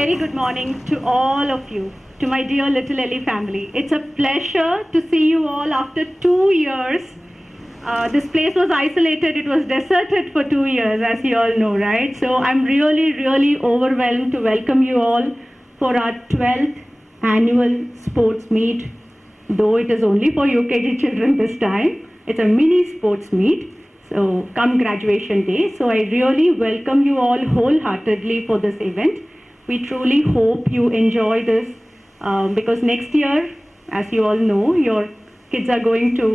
very good morning to all of you, to my dear Little Ellie family. It's a pleasure to see you all after 2 years. This place was isolated, it was deserted for 2 years, as you all know, right? So I'm really, really overwhelmed to welcome you all for our 12th annual sports meet, though it is only for UKG children this time. It's a mini sports meet. So come graduation day. So I really welcome you all wholeheartedly for this event. We truly hope you enjoy this because next year, as you all know, your kids are going to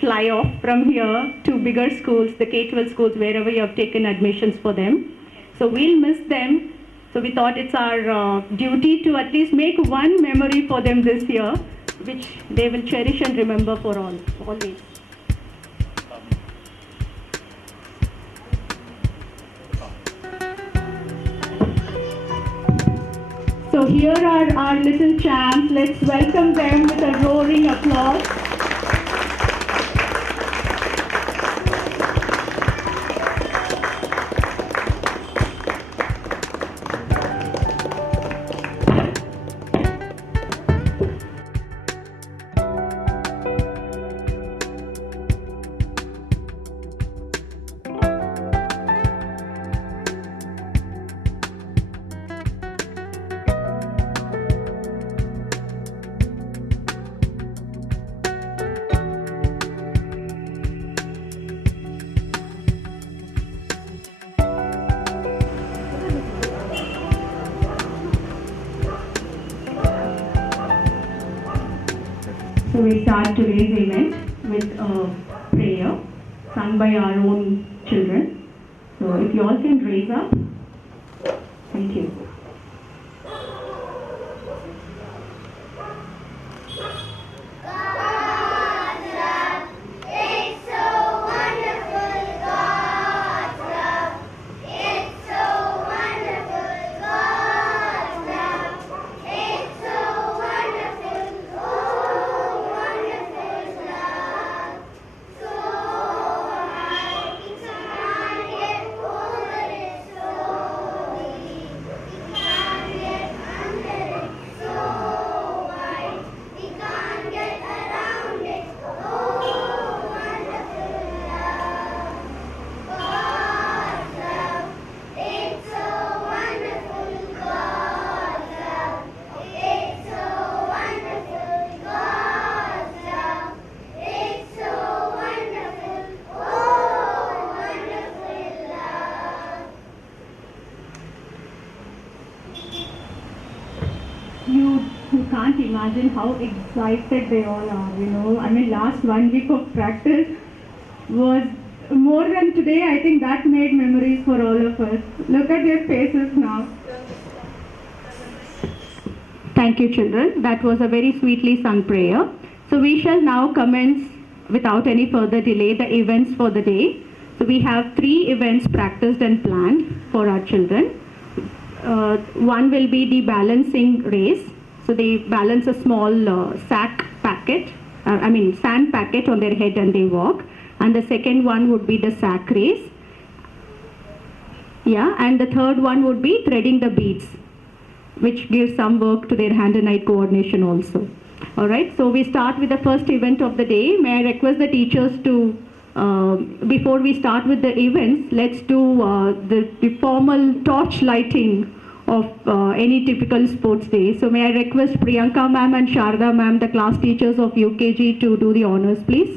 fly off from here to bigger schools, the K-12 schools, wherever you have taken admissions for them. So we'll miss them. So we thought it's our duty to at least make one memory for them this year, which they will cherish and remember for always. So here are our little champs. Let's welcome them with a roaring applause. So we start today's event with a prayer sung by our own children. So if you all can raise up, thank you. You can't imagine how excited they all are, you know. I mean, last 1 week of practice was more than today. I think that made memories for all of us. Look at their faces now. Thank you, children. That was a very sweetly sung prayer. So we shall now commence without any further delay the events for the day. So we have 3 events practiced and planned for our children. One will be the balancing race. So they balance a small sand packet on their head and they walk. And the second one would be the sack race. Yeah, and the third one would be threading the beads, which gives some work to their hand and eye coordination also. All right, so we start with the first event of the day. May I request the teachers to, before we start with the events, let's do the formal torch lighting of any typical sports day. So may I request Priyanka ma'am and Sharda ma'am, the class teachers of UKG, to do the honors, please.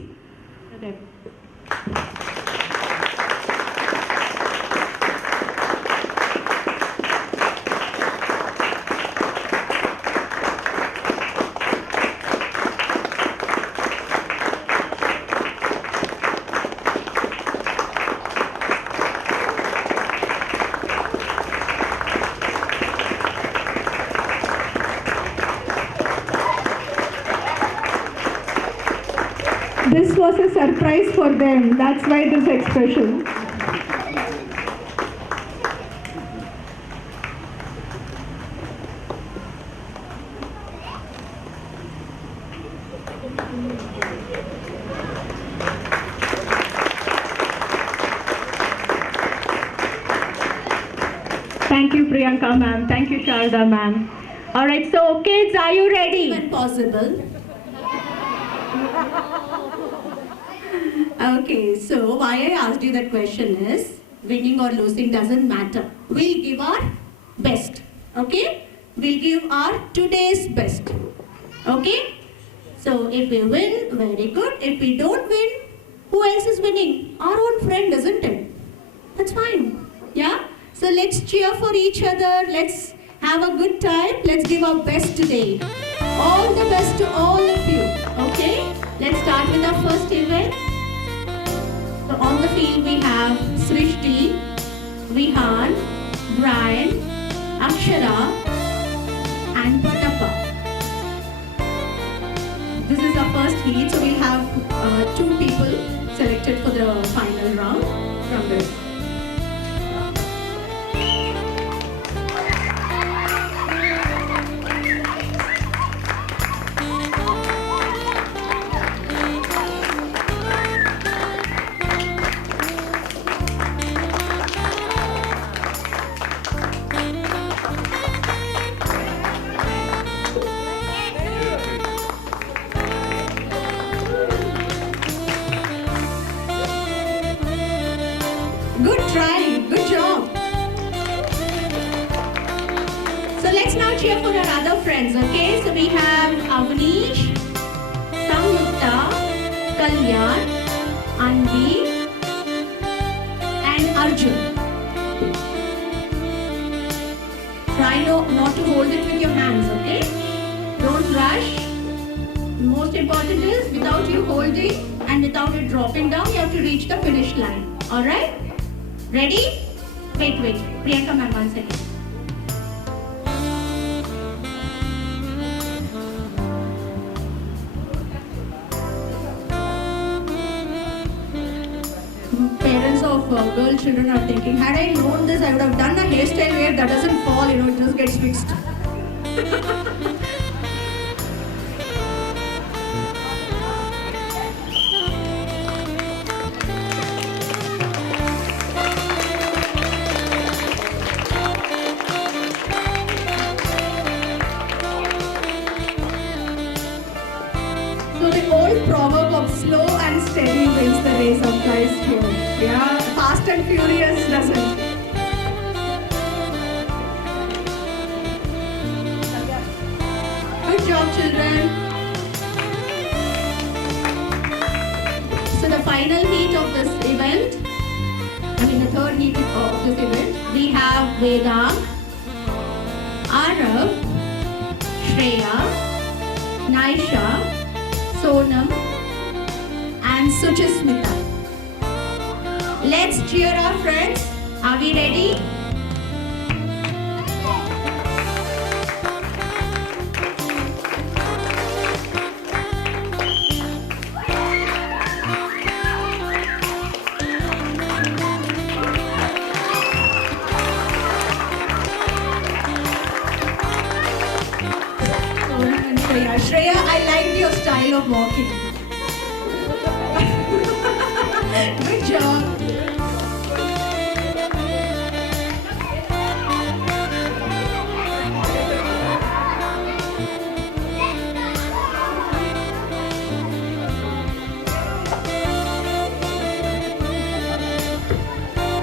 This was a surprise for them. That's why this expression. Thank you, Priyanka ma'am. Thank you, Sharda ma'am. All right, so kids, are you ready? When possible. Okay, so why I asked you that question is, winning or losing doesn't matter. We'll give our best. Okay? We'll give our today's best. Okay? So if we win, very good. If we don't win, who else is winning? Our own friend, isn't it? That's fine. Yeah? So let's cheer for each other. Let's have a good time. Let's give our best today. All the best to all of you. Okay? Let's start with our first event. So on the field we have Srishti, Vihan, Brian, Akshara and Pratapa. This is our first heat, so we'll have 2 people selected for the final round from this. Good try, good job. So let's now cheer for our other friends, okay? So we have Avnish, Samyukta, Kalyan, Anvi and Arjun. Try not to hold it with your hands, okay? Don't rush. Most important is without you holding and without it dropping down, you have to reach the finish line. Alright? Ready? Wait. Priyanka ma'am, 1 second. Parents of girl children are thinking, had I known this, I would have done a hairstyle where that doesn't fall, it just gets fixed. So the old proverb of slow and steady wins the race applies here. Yeah, fast and furious doesn't. Good job, children. So the final heat of this event, the third heat of this event, we have Vedant, Arav, Shreya, Naisha, Sonam and Suchismita. Let's cheer our friends. Are we ready? Sonam and Shreya. Shreya, I liked your style of walking. Good job.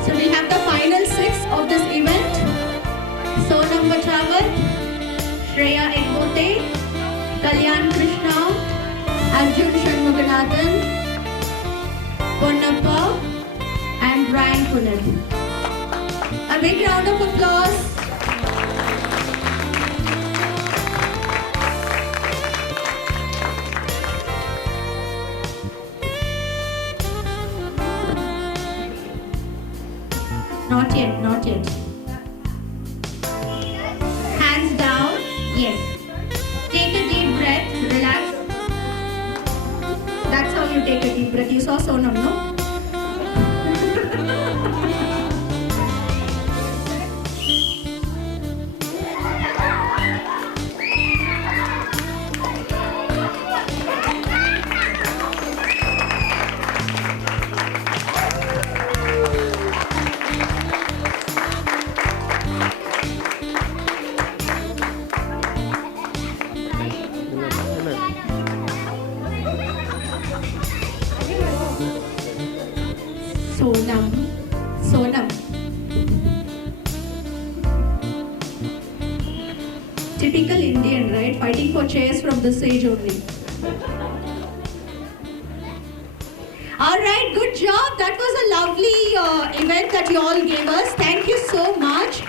So we have the final 6 of this event. Sonam Bachawat, Shreya Ekbote, Kalyan Krishna, Arjun Shanmuganathan, Ponnappa and Brian Punit. A big round of applause. Not yet, not yet. Hands down, yes. Take a deep breath, relax. That's how you take a deep breath. You saw Sonam, no? Sonam. Sonam. Typical Indian, right? Fighting for chairs from this age only. Alright, good job. That was a lovely event that you all gave us. Thank you so much.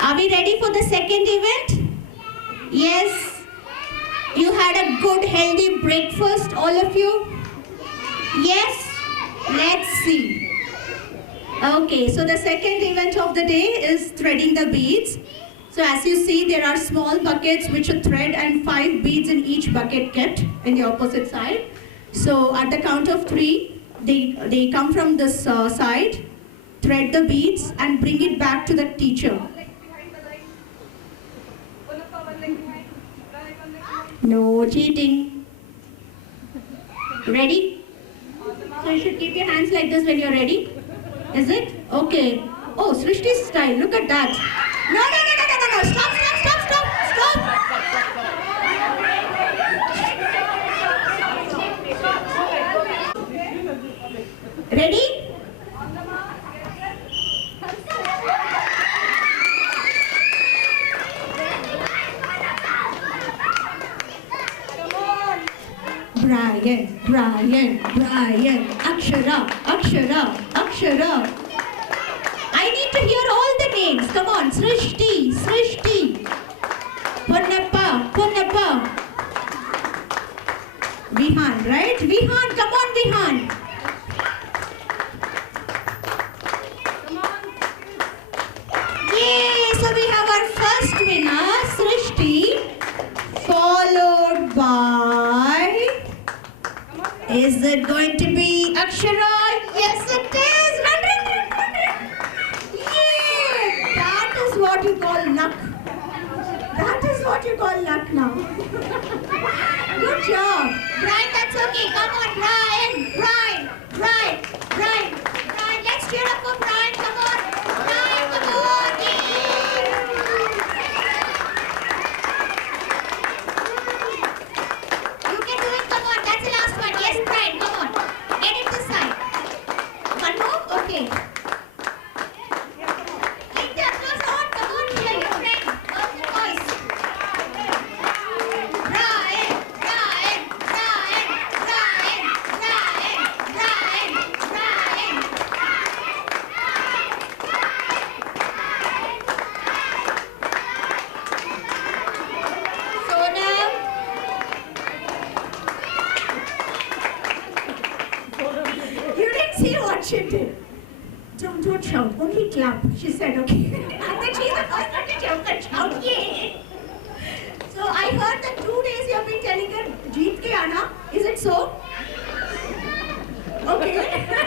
Are we ready for the second event? Yes. You had a good healthy breakfast, all of you? Yes? Let's see. Okay, so the second event of the day is threading the beads. So as you see, there are small buckets which are thread and 5 beads in each bucket kept in the opposite side. So at the count of 3, they come from this side, thread the beads and bring it back to the teacher. No cheating. Ready? So you should keep your hands like this when you're ready. Is it? Okay. Oh, Srishti's style. Look at that. No. Stop. Ready? Brian. Akshara. I need to hear all the names. Come on. Srishti. Ponnappa. Vihan, right? Vihan, come on, Vihan. Yay! So we have our first winner, Srishti, followed by... Is it going to be Akshara? Yes, it is. Yay! That is what you call luck. Now. Good job. Brian, that's okay. Come on, Brian. Let's cheer up for Brian. Come on. Brian, come on. Yay! You can do it. Come on. That's the last one. Yes, Brian. Come on. Get it this side. One more? Okay. Linda, close on. Come on, here. Your friend. Voice. She did. Don't shout, only clap. She said, okay. And then she's the first one to jump and shout, yay! So I heard that 2 days you have been telling her, jeet ke aana. Is it so? Okay.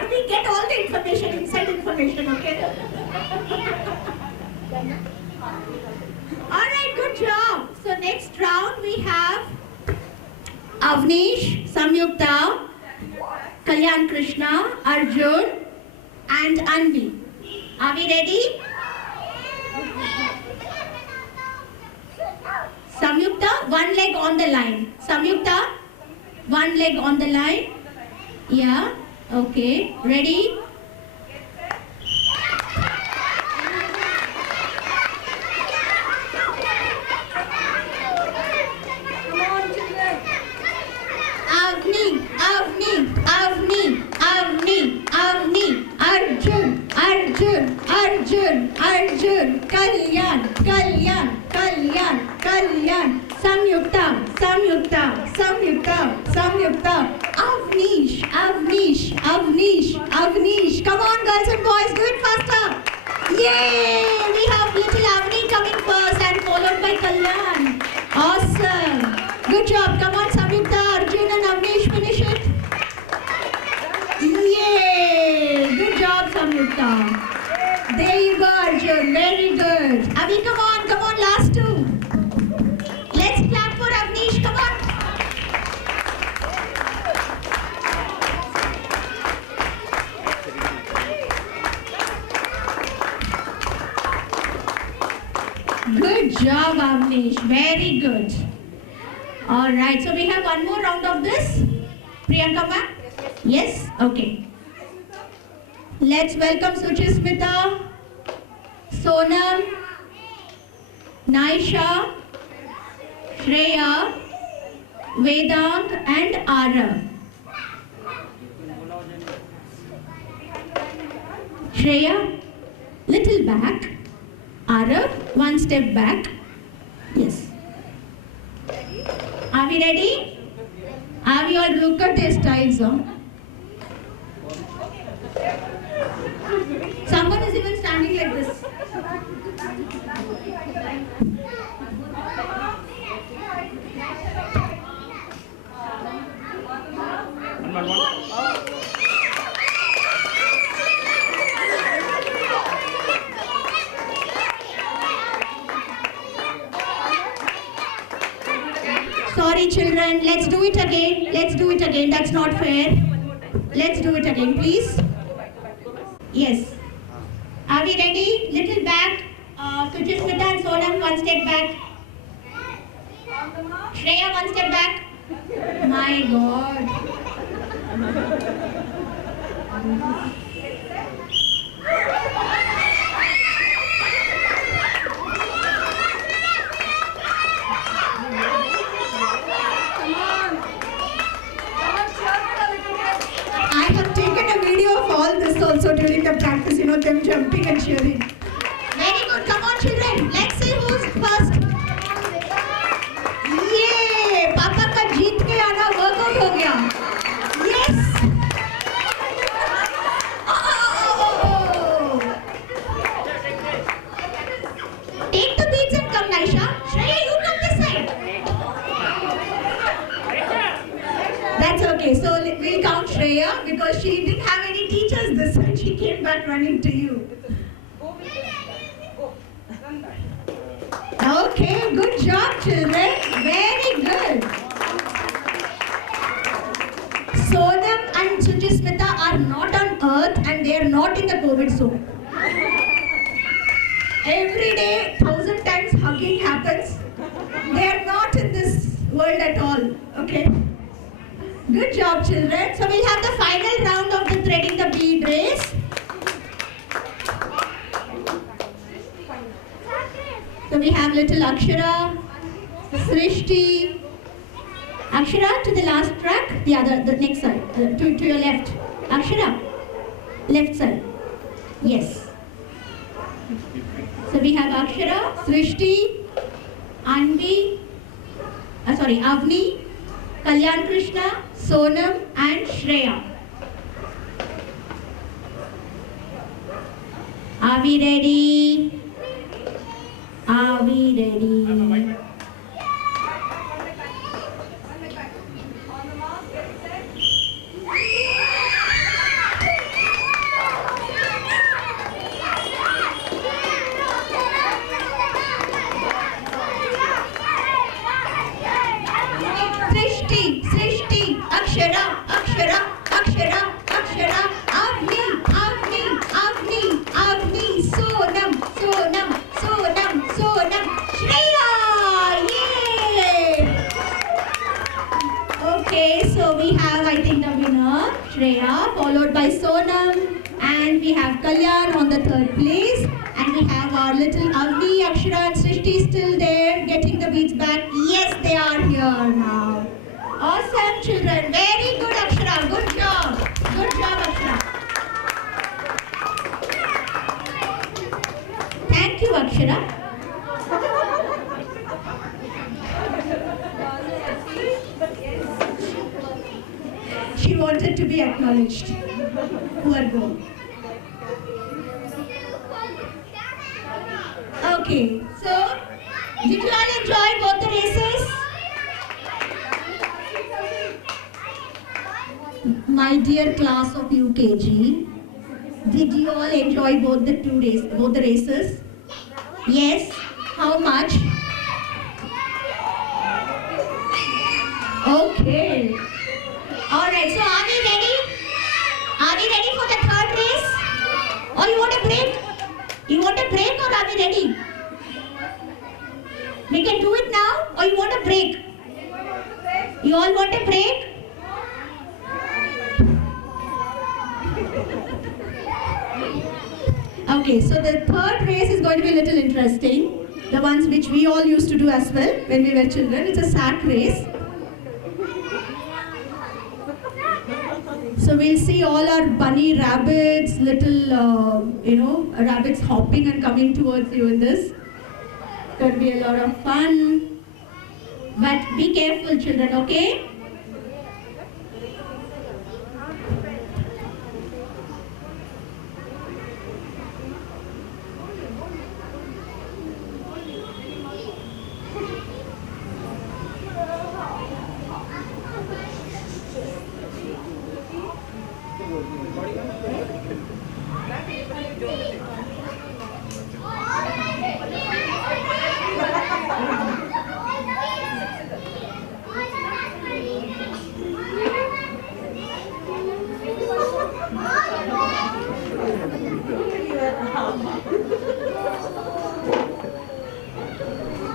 We get all the information, inside information, okay? Alright, good job. So next round we have Avnish, Samyukta, Kalyan Krishna, Arjun and Anvi. Are we ready? Samyukta, one leg on the line. Samyukta, one leg on the line. Yeah, okay. Ready? Arjun, Kalyan, Samyukta, Avnish. Come on, girls and boys, do it faster. Yay! We have little Avni coming first and followed by Kalyan. Awesome. Good job. Come on, Samyukta, Arjun and Avnish, finish it. Yay! Good job, Samyukta. There you go, Arjun. Very good. Avi, come on, last 2. Let's clap for Avnish. Come on. Good job, Avnish. Very good. All right. So we have one more round of this. Priyanka ma'am. Yes? Okay. Let's welcome Suchismita, Sonam, Naisha, Shreya, Vedant and Arav. Shreya, little back. Arav, one step back. Yes. Are we ready? Are we all look at their styles, huh? Someone is even standing like this. Sorry children, let's do it again. Let's do it again. That's not fair. Let's do it again, please. Yes. Are we ready? Little back. Suchismita and Sonam, one step back. Shreya, one step back. My God. I have taken a video of all this also during the practice, them jumping and cheering. Very good. Come on, children. Let's see who's first. Yay! Papa का जीत के आना workout हो गया. Yes. Oh. Take the beads and come, Naisha. Shreya, you come this side. That's okay. So we'll count Shreya because she didn't have any teachers this time. She came back running to you. Okay, good job, children. Very good. Sonam and Suchismita are not on earth and they are not in the COVID zone. Every day, 1,000 times hugging happens. They are not in this world at all. Okay. Good job, children. So we'll have the final round of the threading the bead race. So we have little Akshara, Srishti. Akshara to the last track, the next side, to your left. Akshara, left side. Yes. So we have Akshara, Srishti, Anvi, Avni, Kalyan Krishna, Sonam and Shreya. Are we ready? Are we ready? Srishti, Akshara, Avni, Sonam, Shreya, yay! Okay, so we have, I think, the winner, Shreya, followed by Sonam, and we have Kalyan on the third place, and we have our little Avni, Akshara and Srishti still there, getting the beads back. Yes, they are here now. Awesome, children. Very good, Akshara. Good job. Good job, Akshara. Thank you, Akshara. She wanted to be acknowledged. Poor girl. Okay, so did you all enjoy both the races? My dear class of UKG, did you all enjoy both the races? Yes. How much? Okay. All right. So are we ready? Are we ready for the third race? Or you want a break? You want a break or are we ready? We can do it now or you want a break? You all want a break? Okay, so the third race is going to be a little interesting. The ones which we all used to do as well when we were children. It's a sack race. So we'll see all our bunny rabbits, little, rabbits hopping and coming towards you in this. Could be a lot of fun. But be careful, children, okay?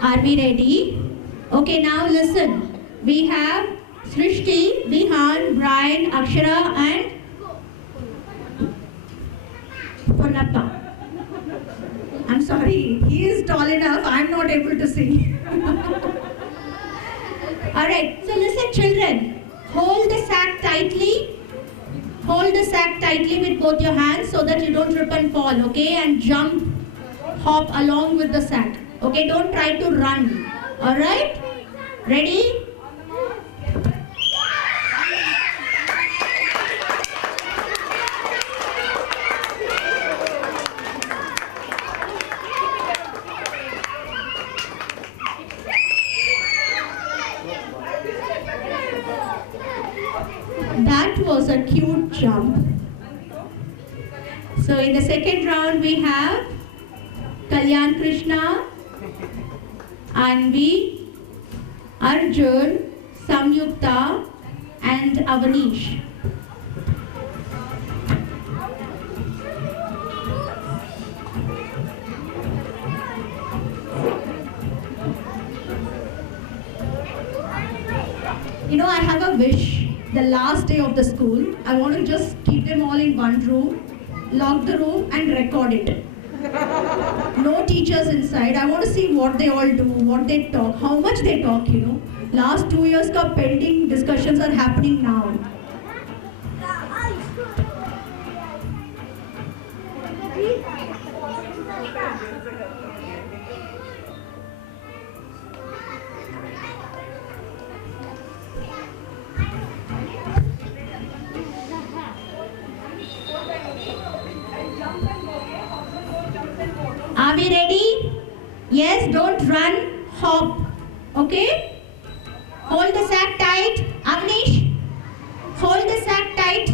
Are we ready? Okay, now listen. We have Srishti, Vihan, Brian, Akshara and Purnappa. I'm sorry, he is tall enough, I'm not able to see. Alright, so listen children. Hold the sack tightly. Hold the sack tightly with both your hands so that you don't trip and fall, okay? And jump, hop along with the sack. Okay, don't try to run. Alright? Ready? That was a cute jump. So in the second round we have Kalyan Krishna, Anvi, Arjun, Samyukta and Avanish. I have a wish. The last day of the school, I want to just keep them all in one room, lock the room and record it. No teachers inside. I want to see what they all do, what they talk, how much they talk, Last 2 years ka pending discussions are happening now. Are we ready? Yes, don't run, hop. Okay? Hold the sack tight. Avnish, hold the sack tight.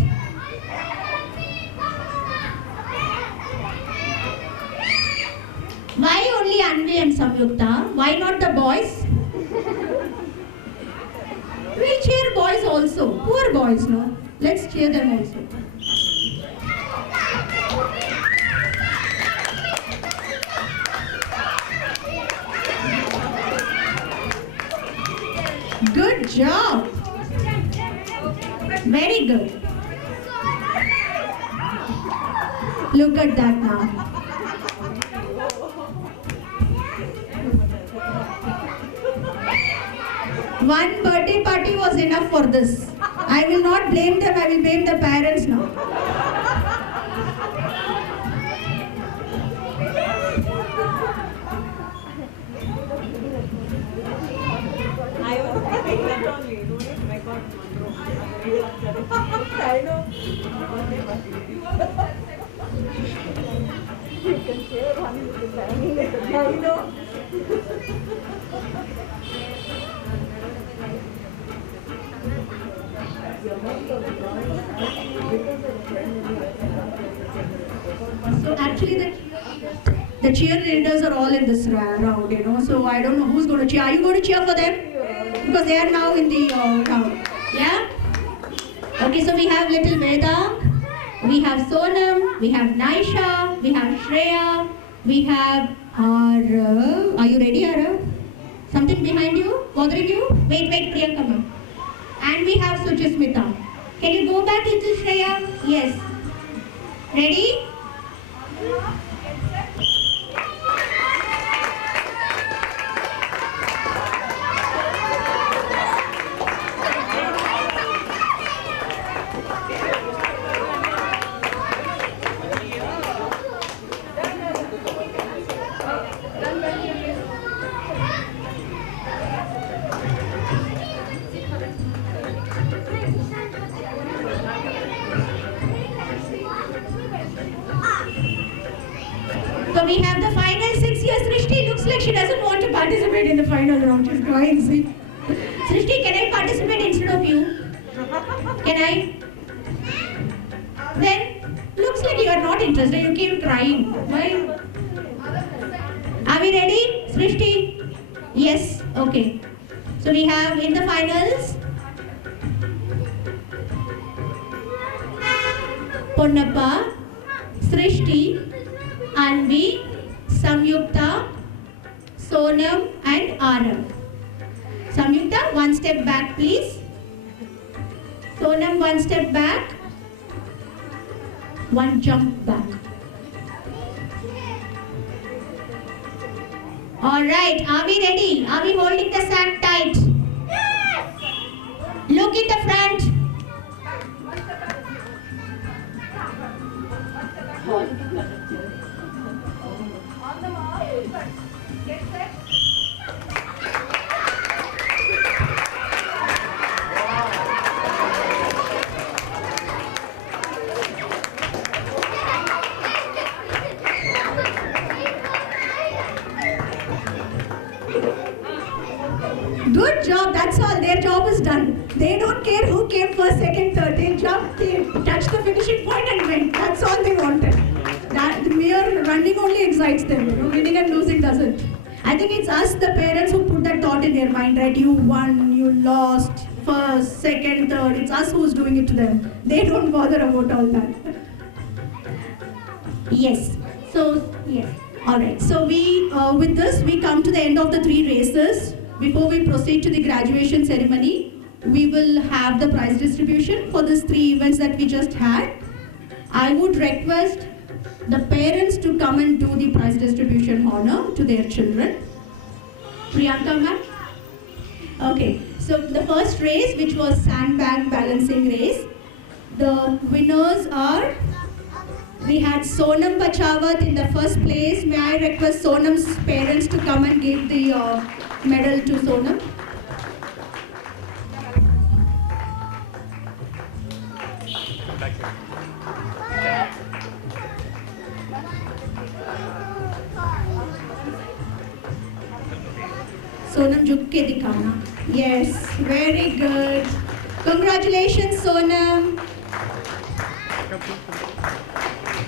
Why only Anvi and Samyukta? Why not the boys? We'll cheer boys also. Poor boys, no? Let's cheer them also. Good job. Very good. Look at that now. One birthday party was enough for this. I will not blame them, I will blame the parents now. I know. You can share one with the family. I know. So actually the cheerleaders are all in this round, so I don't know who's going to cheer. Are you going to cheer for them? Because they are now in the round. Yeah? Okay, so we have little Veda, we have Sonam, we have Naisha, we have Shreya, we have Arav. Are you ready, Arav? Something behind you? Bothering you? Wait, Priyanka ma'am. And we have Suchismita. Can you go back, little Shreya? Yes. Ready? So we have the final 6 years. Srishti looks like she doesn't want to participate in the final round. She's crying. See? Srishti, can I participate instead of you? Can I? Then looks like you are not interested. You keep crying. Why? Are we ready, Srishti? Yes. Okay. So we have in the finals Ponnappa, Srishti, Anvi, Samyukta, Sonam and Arav. Samyukta, one step back please. Sonam, one step back. One jump back. Alright, are we ready? Are we holding the sack tight? Yes! Look in the front. Good job, that's all. Their job is done. They don't care who came first, second, third. They jumped, they touched the finishing point and went. That's all they wanted. That mere running only excites them. You know, winning and losing doesn't. I think it's us, the parents, who put that thought in their mind, right? You won, you lost, first, second, third. It's us who's doing it to them. They don't bother about all that. Yes. So, yes. Alright. So with this, we come to the end of the 3 races. Before we proceed to the graduation ceremony, we will have the prize distribution for these 3 events that we just had. I would request the parents to come and do the prize distribution honor to their children. Priyanka ma'am? Okay, so the first race, which was sandbag balancing race, the winners are, we had Sonam Pachawat in the first place. May I request Sonam's parents to come and give the medal to Sonam? Sonam झुक के दिखाना. Yes, very good. Congratulations, Sonam.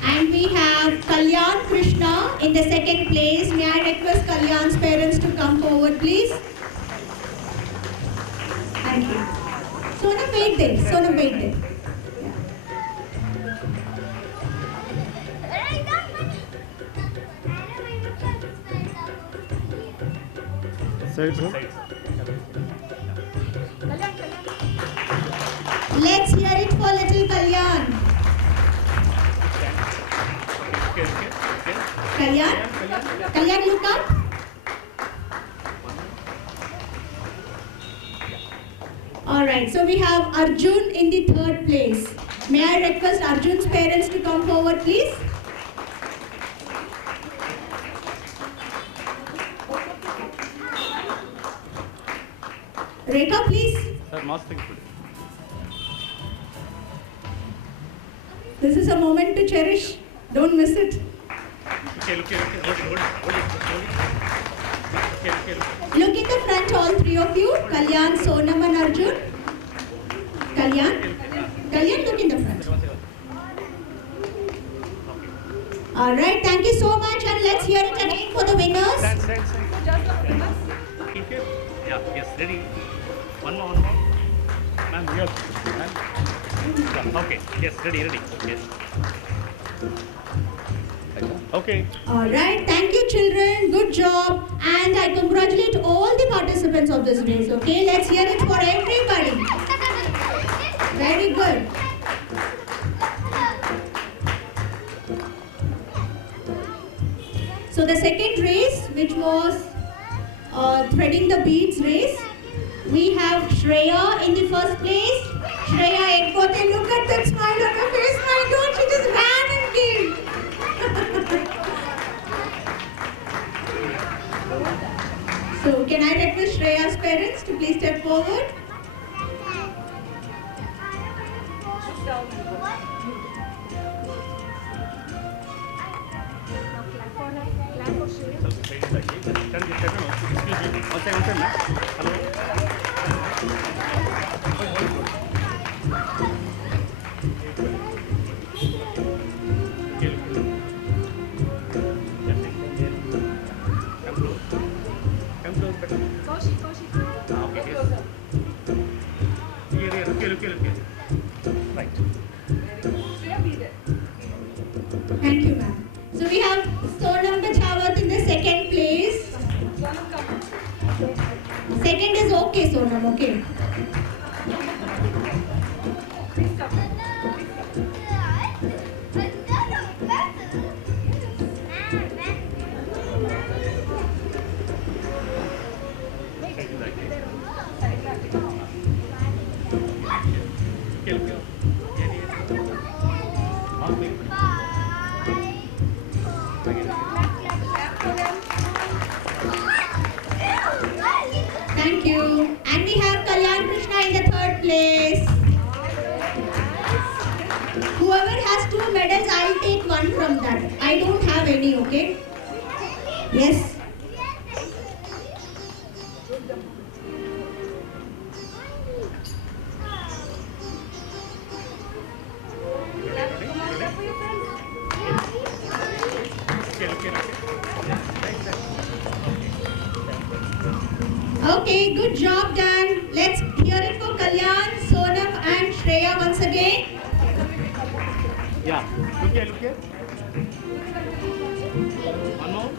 And we have Kalyan Krishna in the second place. May I request Kalyan's parents to come forward, please? Thank you. Sonam, wait there. Sonam, wait there. Let's hear it for little Kalyan. Kalyan? Kalyan, look up. Alright, so we have Arjun in the third place. May I request Arjun's parents to come forward, please? Rekha, please. This is a moment to cherish. Don't miss it. Look in the front, all 3 of you. Kalyan, Sonam and Arjun. Kalyan? Kalyan, look in the front. Alright, thank you so much, and let's hear it again for the winners. Yeah, yes, ready. One more. Ma'am, here. Yeah, okay, yes, ready. Yes. Okay. Alright, thank you children, good job, and I congratulate all the participants of this race, okay? Let's hear it for everybody. Very good. So the second race, which was threading the beads race, we have Shreya in the first place. Shreya, Ekpote, look at that smile on her face. My God, she just ran and came. So can I request Shreya's parents to please step forward? ಸ್ವಲ್ಪ side ಆಗಿ stand this side. Excuse me. One second, ma'am. Hello. Okay, look. Yes, yes. Come close. Come close, better. Okay, yes. Here, look here. Right. Thank you, ma'am. So we have Sonam Bachawat in the second place. Second is okay, Sonam, okay. Thank you. And we have Kalyan Krishna in the third place. Whoever has 2 medals, I'll take one from that. I don't have any, okay? Yes. Okay, good job done. Let's hear it for Kalyan, Sonam and Shreya once again. Yeah, look here. One more.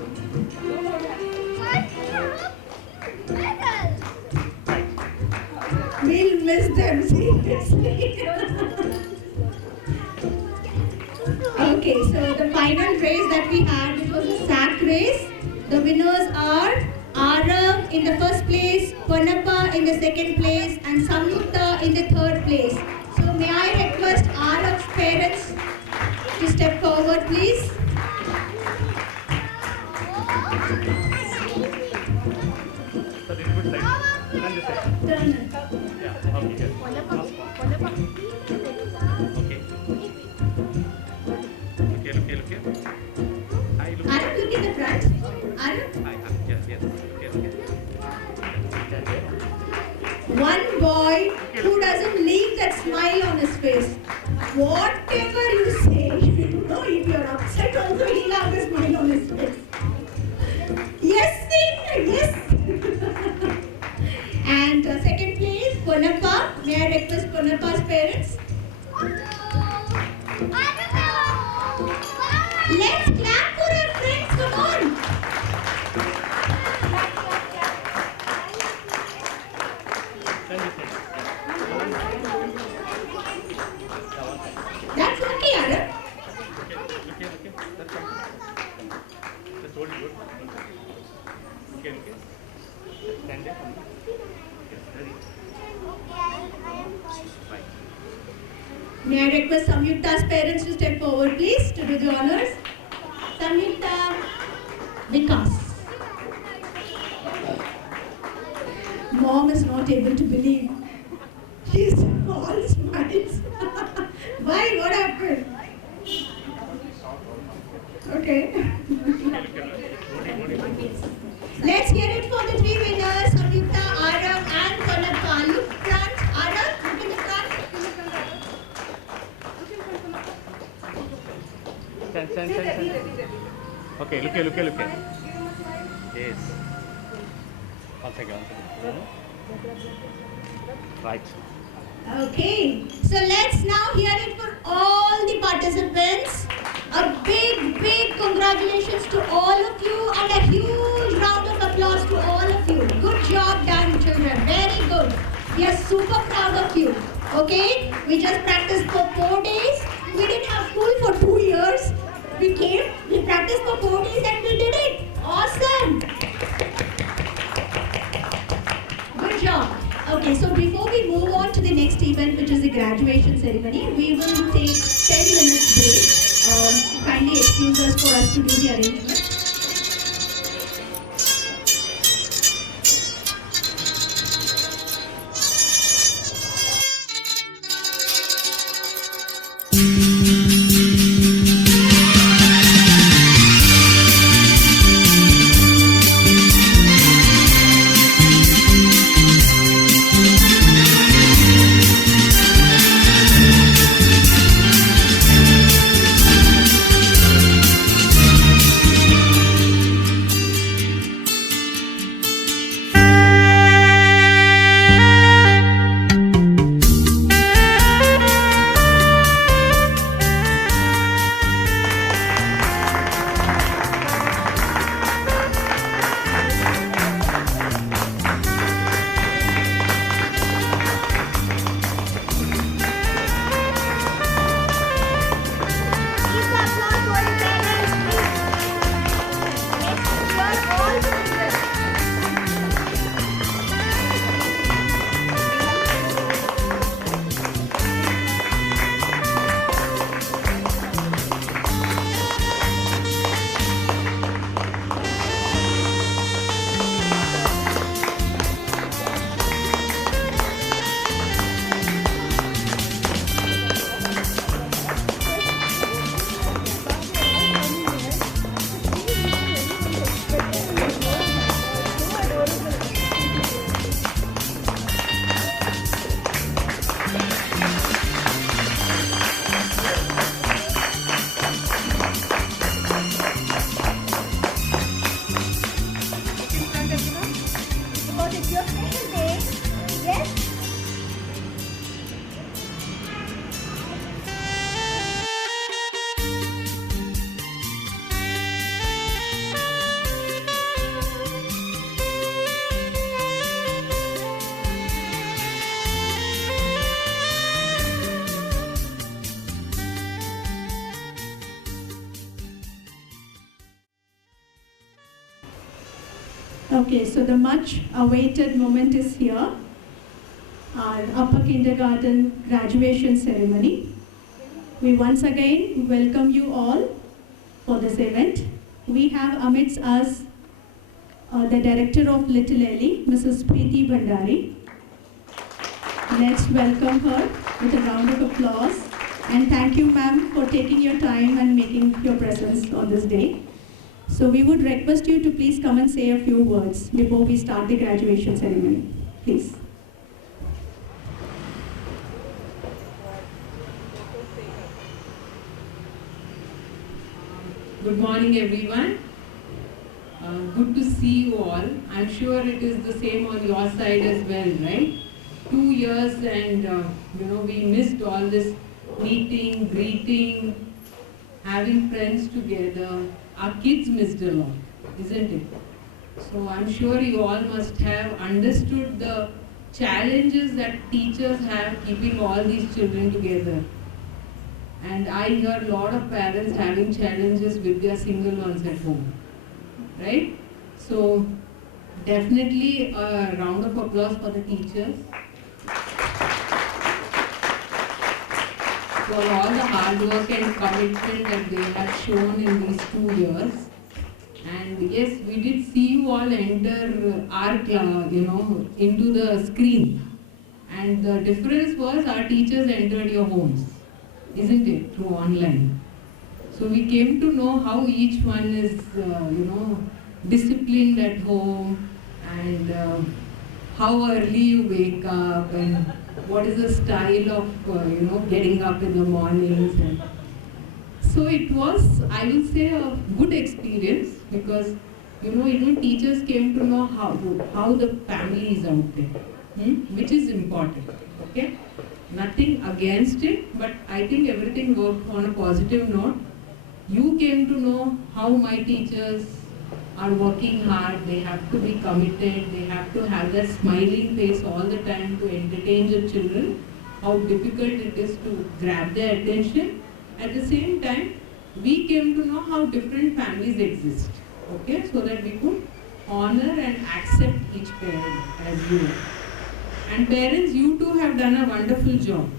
We'll miss them seriously. Okay, so the final race that we had, it was a sack race. The winners are Arav in the first place, Ponnappa in the second place, and Samyukta in the third place. So may I request Arav's parents to step forward, please? So this good side. Turn this side. Turn it. Yeah, okay, good. Okay. Look here. Hi, look. Arav, look in the front. Arav? Hi, yes. Look here. One boy who doesn't leave that smile on his face. Whatever you say, no, if you're upset also, he'll have a smile on his face. Yes, Singh, yes. And second place, Ponnappa. May I request Ponnappa's parents? Let's clap for our friends, come on. Turn this side. That's okay, Arav. Look here. That's fine. Just hold it good. Okay. Stand there. Yes, ready. Right. May I request Samyukta's parents to step forward, please, to do the honors? Samyukta, Vikas. Mom is not able to believe. She's all smiles. Why? What happened? Okay. Let's hear it for the 3 winners, Samyukta, Arav and Ponnappa. Look front. Arav, look in the front. Stand. Okay, look here. Yes. One second. Right. Okay, so let's now hear it for all the participants. A big congratulations to all of you and a huge round of applause to all of you. Good job done, children. Very good. We are super proud of you. Okay? We just practiced for 4 days. We didn't have school for 2 years. We came, we practiced for 4 days and we did it. Awesome! Good job. Okay, so before we move on to the next event, which is the graduation ceremony, we will take 10 minutes break. Kindly excuse us for us to do the arrangement. Okay, so the much awaited moment is here. Our upper kindergarten graduation ceremony. We once again welcome you all for this event. We have amidst us the director of Little Ellie, Mrs. Preeti Bhandari. Let's welcome her with a round of applause. And thank you, ma'am, for taking your time and making your presence on this day. So we would request you to please come and say a few words before we start the graduation ceremony. Please. Good morning, everyone. Good to see you all. I'm sure it is the same on your side as well, right? 2 years and we missed all this meeting, greeting, having friends together. Our kids missed a lot, isn't it? So I'm sure you all must have understood the challenges that teachers have keeping all these children together. And I hear a lot of parents having challenges with their single ones at home, right? So definitely a round of applause for the teachers for all the hard work and commitment that they have shown in these 2 years. And yes, we did see you all enter our class, into the screen. And the difference was our teachers entered your homes, isn't it, through online. So we came to know how each one is, disciplined at home and how early you wake up and what is the style of, getting up in the mornings. And so it was, I will say, a good experience because, even teachers came to know how the family is out there, which is important, okay? Nothing against it, but I think everything worked on a positive note. You came to know how my teachers are working hard, they have to be committed, they have to have that smiling face all the time to entertain the children how difficult it is to grab their attention. At the same time, we came to know how different families exist, okay, so that we could honor and accept each parent as you are. And parents, you too have done a wonderful job.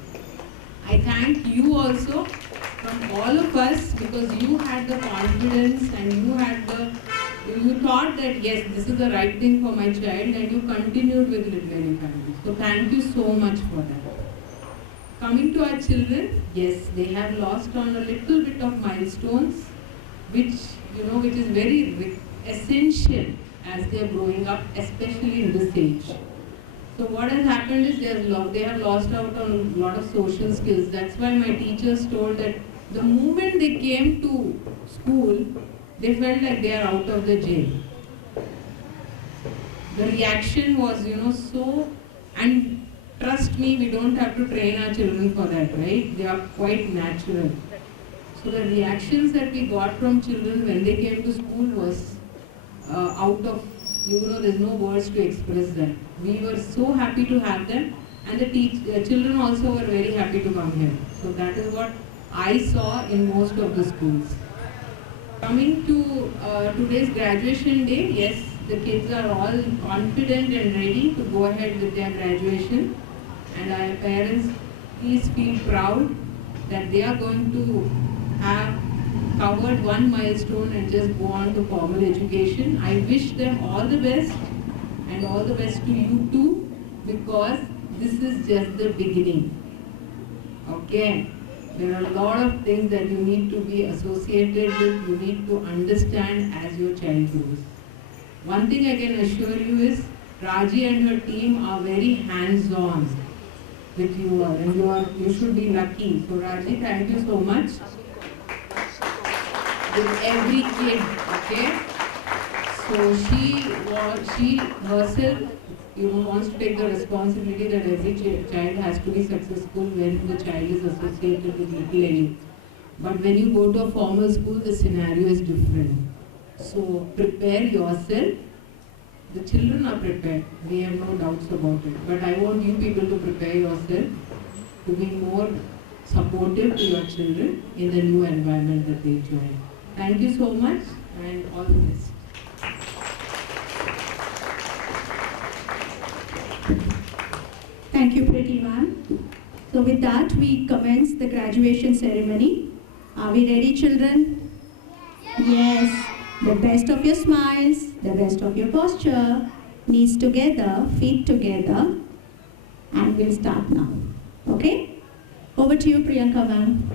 I thank you also from all of us, because you had the confidence and you thought that yes, this is the right thing for my child, and you continued with Little Ellie Family. So thank you so much for that. Coming to our children, yes, they have lost on a little bit of milestones, which is very essential as they are growing up, especially in this age. So what has happened is they have lost out on a lot of social skills. That's why my teachers told that the moment they came to school, they felt like they are out of the jail. The reaction was, so, and trust me, we don't have to train our children for that, right? They are quite natural. So the reactions that we got from children when they came to school was out of, there's no words to express that. We were so happy to have them, and the children also were very happy to come here. So that is what I saw in most of the schools. Coming to today's graduation day, yes, the kids are all confident and ready to go ahead with their graduation. And our parents, please feel proud that they are going to have covered one milestone and just go on to formal education. I wish them all the best, and all the best to you too, because this is just the beginning. Okay? There are a lot of things that you need to be associated with, you need to understand as your child grows. One thing I can assure you is, Raji and her team are very hands-on with you all, and you should be lucky. So Raji, thank you so much. With every kid, okay? So she herself, wants to take the responsibility that every child has to be successful when the child is associated with Little Ellie. But when you go to a formal school, the scenario is different. So prepare yourself. The children are prepared. We have no doubts about it. But I want you people to prepare yourself to be more supportive to your children in the new environment that they join. Thank you so much, and all the best. Thank you, Pretty ma'am. So with that, we commence the graduation ceremony. Are we ready, children? Yes. The best of your smiles, the best of your posture, knees together, feet together, and we'll start now. Okay? Over to you, Priyanka ma'am.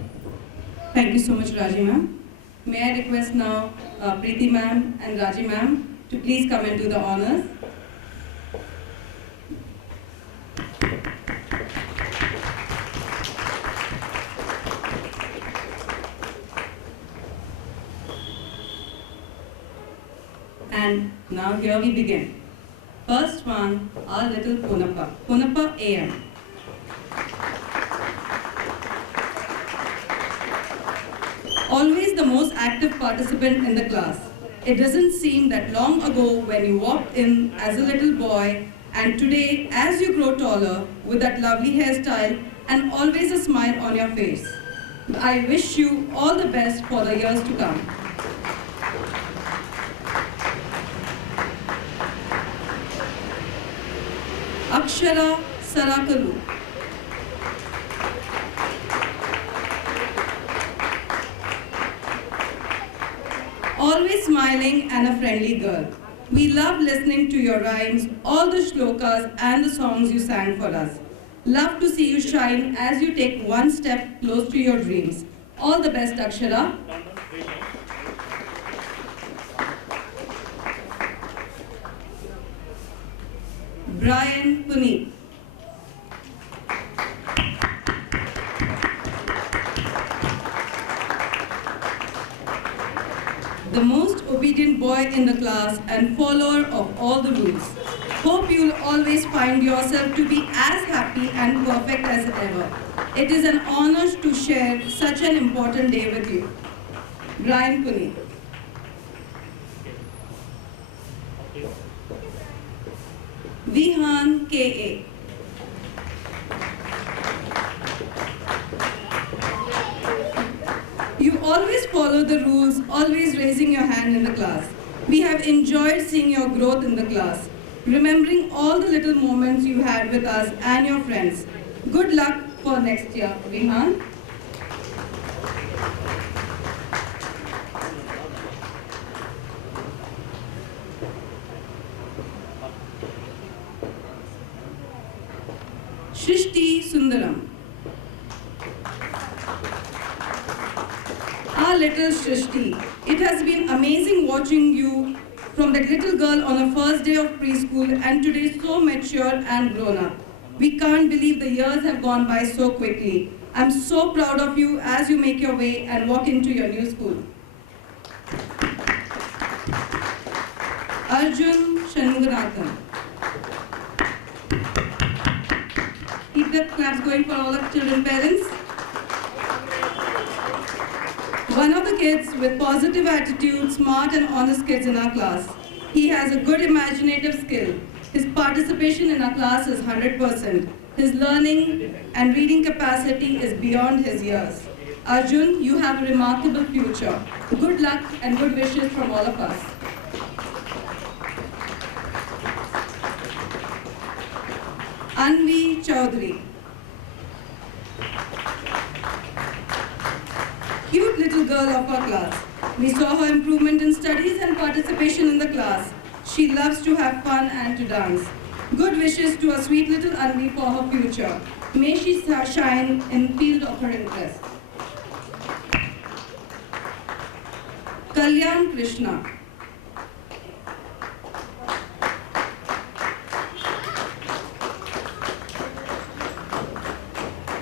Thank you so much, Raji ma'am. May I request now Preeti ma'am and Raji ma'am to please come and do the honors. And now here we begin. First one, our little Punappa. Punappa AM. Always the most active participant in the class. It doesn't seem that long ago when you walked in as a little boy, and today as you grow taller with that lovely hairstyle and always a smile on your face. I wish you all the best for the years to come. Akshara Sarakalu. Always smiling and a friendly girl. We love listening to your rhymes, all the shlokas and the songs you sang for us. Love to see you shine as you take one step close to your dreams. All the best, Akshara. Brian Puneet. The most obedient boy in the class and follower of all the rules. Hope you'll always find yourself to be as happy and perfect as ever. It is an honor to share such an important day with you. Brian Puneet. Vihan K.A. You always follow the rules, always raising your hand in the class. We have enjoyed seeing your growth in the class, remembering all the little moments you had with us and your friends. Good luck for next year, Vihan. Shrishti Sundaram. Our little Shrishti, it has been amazing watching you from that little girl on her first day of preschool and today so mature and grown up. We can't believe the years have gone by so quickly. I'm so proud of you as you make your way and walk into your new school. Arjun Shanmuganathan. Keep the claps going for all of children parents. One of the kids with positive attitude, smart and honest kids in our class. He has a good imaginative skill. His participation in our class is 100%. His learning and reading capacity is beyond his years. Arjun, you have a remarkable future. Good luck and good wishes from all of us. Anvi Chaudhary. Cute little girl of our class. We saw her improvement in studies and participation in the class. She loves to have fun and to dance. Good wishes to our sweet little Anvi for her future. May she shine in the field of her interest. Kalyan Krishna.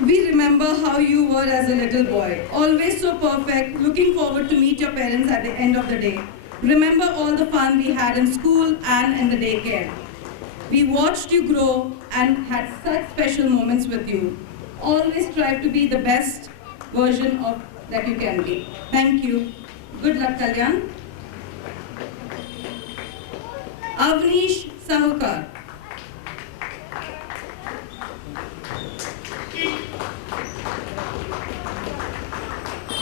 We remember how you were as a little boy, always so perfect, looking forward to meet your parents at the end of the day. Remember all the fun we had in school and in the daycare. We watched you grow and had such special moments with you. Always strive to be the best version of that you can be. Thank you. Good luck, Kalyan. Avnish Sahukar.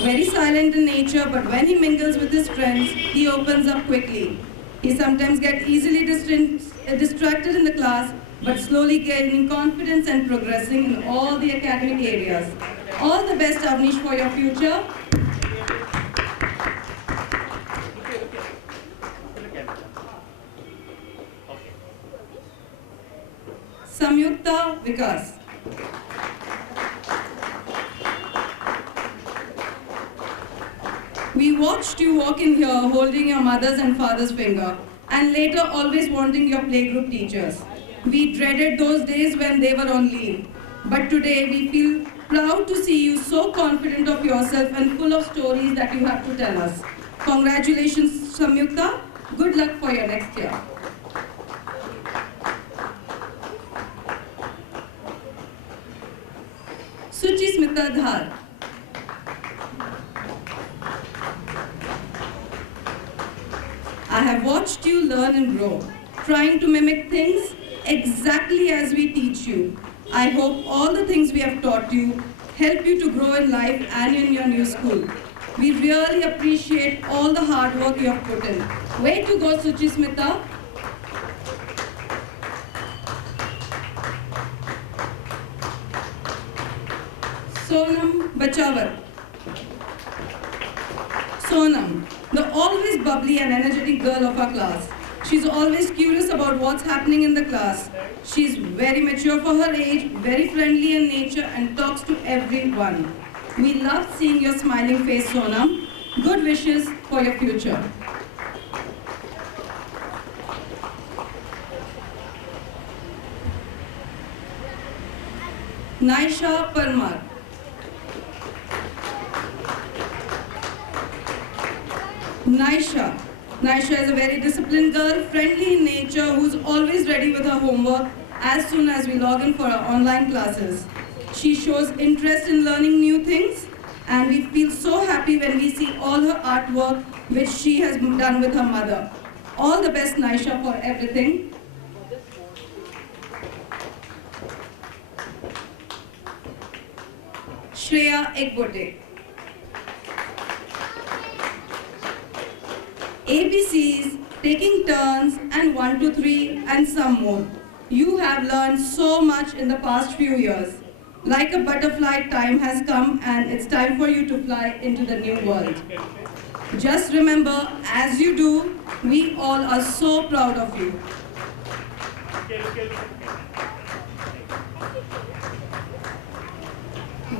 Very silent in nature, but when he mingles with his friends, he opens up quickly. He sometimes gets easily distracted in the class, but slowly gaining confidence and progressing in all the academic areas. All the best, Avnish, for your future. Samyukta Vikas. We watched you walk in here holding your mother's and father's finger and later always wanting your playgroup teachers. We dreaded those days when they were on leave. But today we feel proud to see you so confident of yourself and full of stories that you have to tell us. Congratulations, Samyukta. Good luck for your next year. Suchi Smita Dhar. I have watched you learn and grow, trying to mimic things exactly as we teach you. I hope all the things we have taught you help you to grow in life and in your new school. We really appreciate all the hard work you have put in. Way to go, Suchi Smita. Sonam Bachawat. Sonam, the always bubbly and energetic girl of our class. She's always curious about what's happening in the class. She's very mature for her age, very friendly in nature, and talks to everyone. We love seeing your smiling face, Sonam. Good wishes for your future. Naisha Parmar. Naisha is a very disciplined girl, friendly in nature, who's always ready with her homework as soon as we log in for our online classes. She shows interest in learning new things, and we feel so happy when we see all her artwork which she has done with her mother. All the best, Naisha, for everything. Shreya Ekbote. ABCs, taking turns, and 1, 2, 3, and some more. You have learned so much in the past few years. Like a butterfly, time has come and it's time for you to fly into the new world. Just remember, as you do, we all are so proud of you.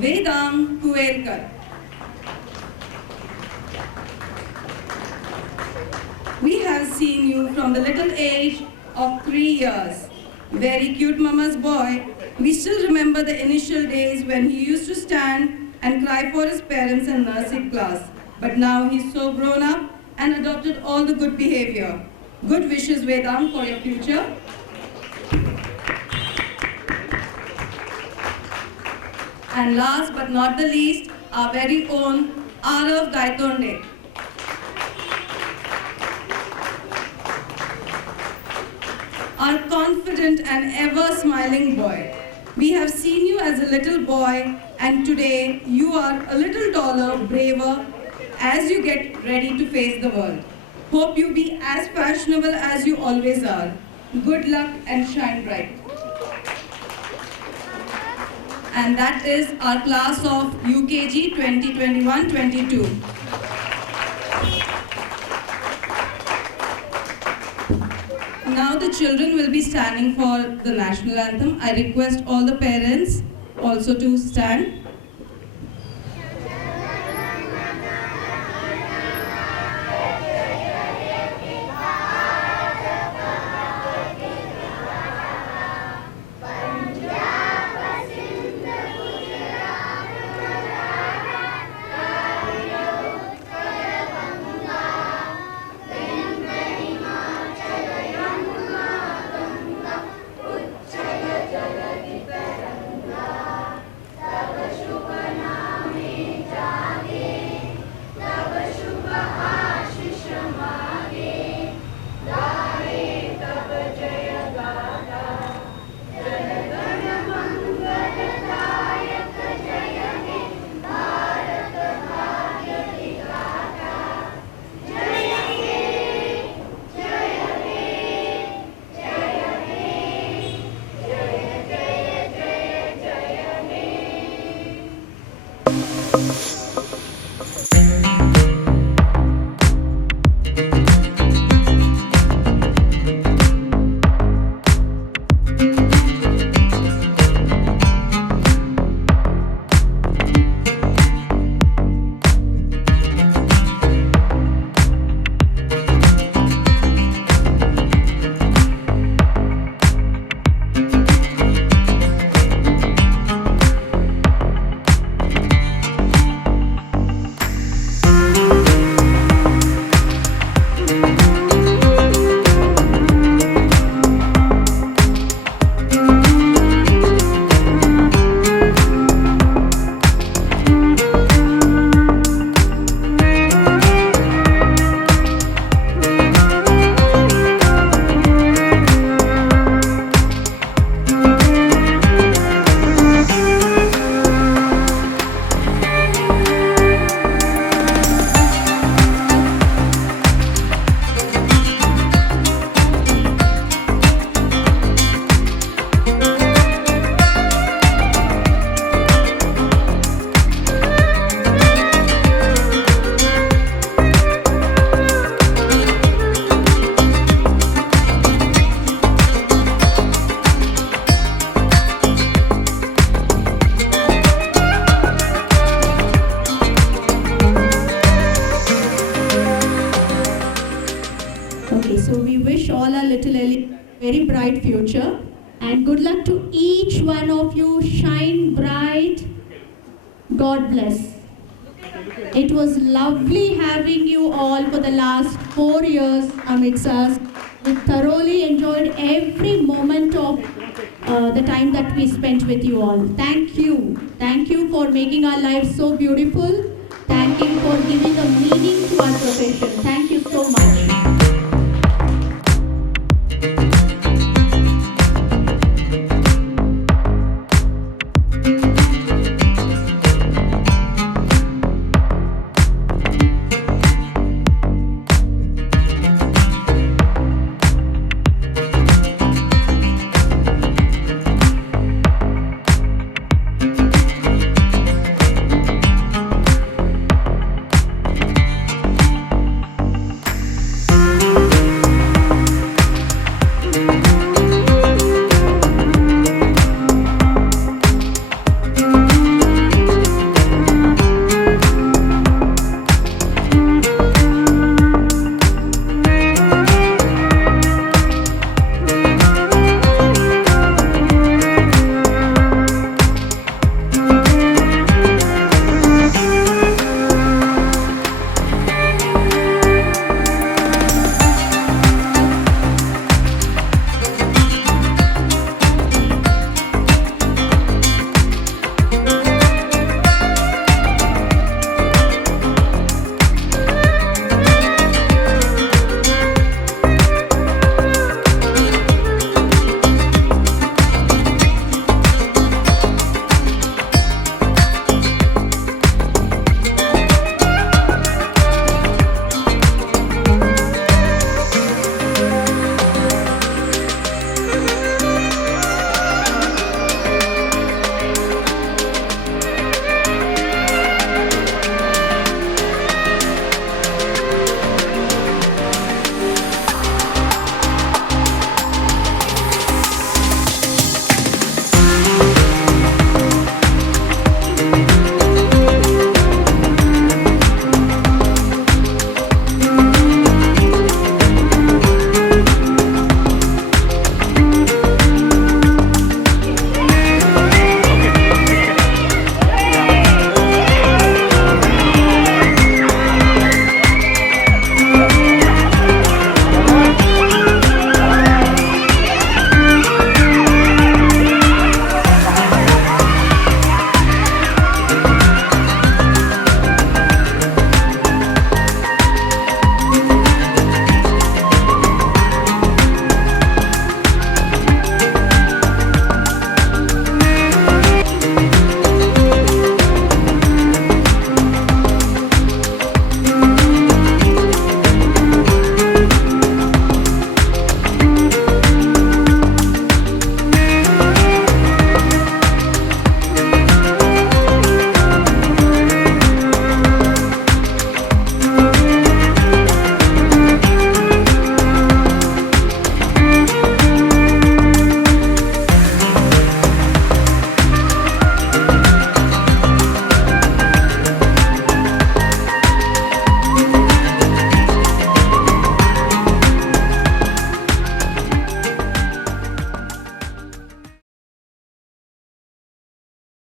Vedam Kuerkar. We have seen you from the little age of 3 years. Very cute mama's boy. We still remember the initial days when he used to stand and cry for his parents in nursery class. But now he's so grown up and adopted all the good behavior. Good wishes, Vedam, for your future. And last but not the least, our very own Arav Gaitonde. Our confident and ever smiling boy. We have seen you as a little boy, and today you are a little taller, braver, as you get ready to face the world. Hope you be as fashionable as you always are. Good luck and shine bright. And that is our class of UKG 2021-22. Now the children will be standing for the national anthem. I request all the parents also to stand. very bright future, and good luck to each one of you. Shine bright. God bless. It was lovely having you all for the last 4 years amidst us. We thoroughly enjoyed every moment of the time that we spent with you all. Thank you. Thank you for making our lives so beautiful. Thank you for giving